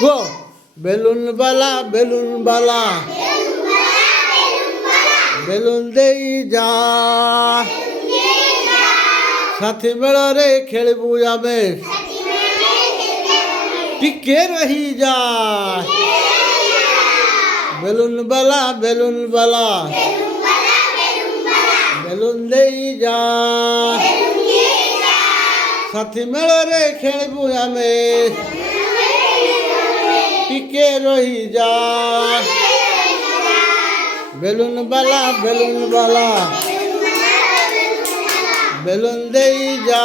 গো বেলুন বালা বেলুন দেই যা সাথী মেଳରେ ଖେଳିବୁ ଆମେ ଟିକେ ରହିଯା ବେଲୁନ ବାଲା ବେଲୁନ ଦେଇ ଯା ସାଥୀ ମେଳରେ ଖେଳିବୁ ଆମେ ଟିକେ ରହିଯା ବେଲୁନ ବାଲା ବେଲୁନ ଦେଇ ଯା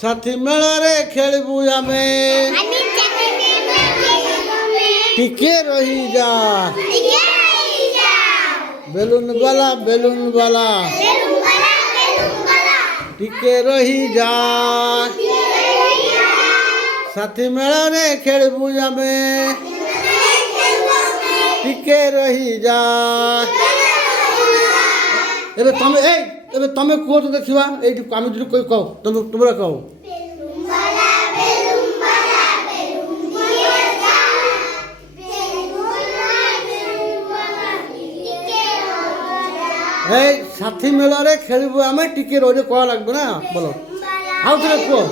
ସାଥୀ ମେଳରେ ଖେଳିବୁ ଆମେ ଟିକେ ରହିଯା ବେଲୁନ ବାଲା ଟିକେ ରହିଯା ସାଥୀ ମେଳରେ ଖେଳିବୁ ଆମେ ଟିକେ ରହିଯା ଏବେ ତମେ କୁହ ତ ଦେଖିବା ଏଇଠି ଆମେ ଯଦି କହ ତୁମର କହ এই সাথী মেଳରେ ଖେଳିବୁ ଆମେ ଟିକେ ରହିଲେ କଣ লাগবে ନା বল ଆଉ ଥରେ କୁହ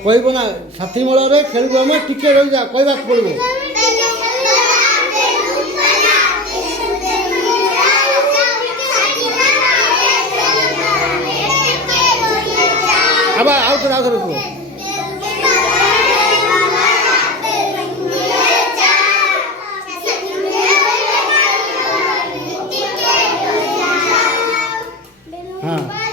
କହିବ ନା ସାଥୀ ମେଳରେ ଖେଳିବୁ ଆମେ ଟିକେ ରହିଯା କହିବାକୁ ପଡ଼ିବ ଆଉ ଥରେ କୁହ हाँ